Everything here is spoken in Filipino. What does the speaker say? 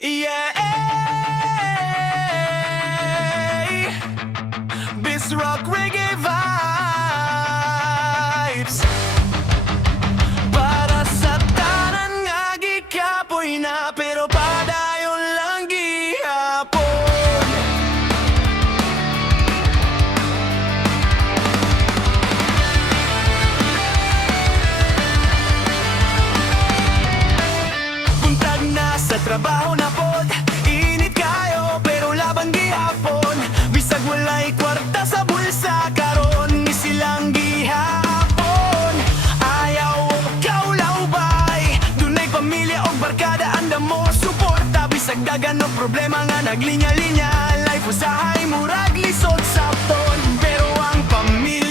Yeah, Biz Rock Reggae Vibes. Para sa tanan nga gikapoy na, pero padayon lang gihapon. Buntag na sa trabaho na pod, init kayo pero laban gihapon. Bisag walay kwarta sa bulsa karon, ni silang gihapon. Ayaw o kaulaw-bay, dunay pamilya o barkada anda mo suporta. Bisag dagan o problema nga naglinya-linya, life usahay murag lisod sa ton. Pero ang pamilya